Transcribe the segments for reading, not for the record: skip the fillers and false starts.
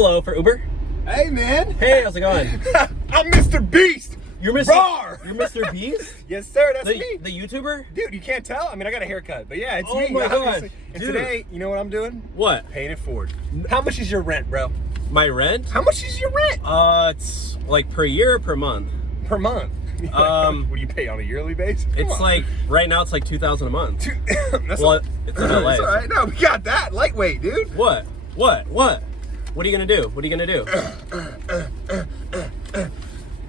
Hello for Uber. Hey, man. Hey, how's it going? I'm Mr. Beast. You're Mr. Roar. You're Mr. Beast? Yes, sir. That's me. The YouTuber? Dude, you can't tell? I mean, I got a haircut, but yeah, it's Oh me. my obviously. God. And Dude. today, you know what I'm doing? What? Paying it forward. How much is your rent, bro? My rent? How much is your rent? It's like per year or per month? Per month. What do you pay on a yearly basis? Come It's on. like, right now it's like $2,000 a month. That's Well, it's in LA. It's all right. No, we got that. Lightweight, dude. What? What? What? What are you gonna do? What are you gonna do?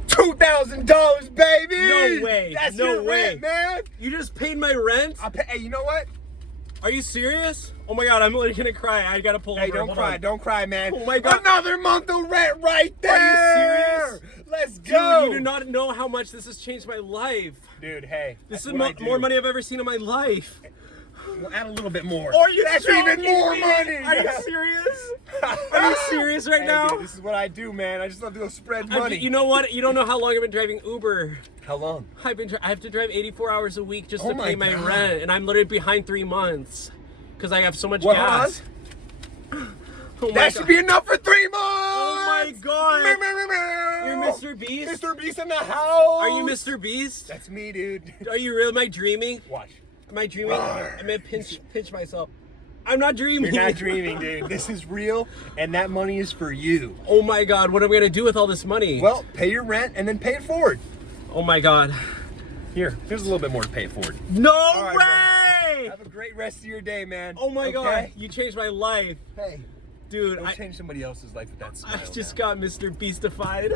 $2,000, baby. No way. That's No your way. rent, man. You just paid my rent? Hey, you know what? Are you serious? Oh my God, I'm literally gonna cry. I gotta pull Hey, over. don't Hold cry. on. Don't cry, man. Oh my God. Another month of rent right there. Are you serious? Let's Dude, go. you do not know how much this has changed my life. Dude, hey. This that's is what I do. more money I've ever seen in my life. We'll add a little bit more. Are you That's joking even more me? money. Are you serious? Are you serious right Hey, now? dude, this is what I do, man. I just love to go spread money. You know what? You don't know how long I've been driving Uber. How long? I have to drive 84 hours a week just Oh to my pay my God. rent, and I'm literally behind 3 months because I have so much What, gas. Oh my That God. should be enough for 3 months. Oh my God. You're You're Mr. Beast? Mr. Beast in the house. Are you Mr. Beast? That's me, dude. Are you real? Am I dreaming? Watch. Am I dreaming? Roar. I'm gonna pinch myself. I'm not dreaming. You're not dreaming, dude. This is real, and that money is for you. Oh my God, what am I gonna do with all this money? Well, pay your rent and then pay it forward. Oh my God. Here's a little bit more to pay it forward. No right, way! Have a great rest of your day, man. Oh my Okay? God, you changed my life. Hey, Dude, don't change somebody else's life with that smile. I just now. got Mr. Beastified.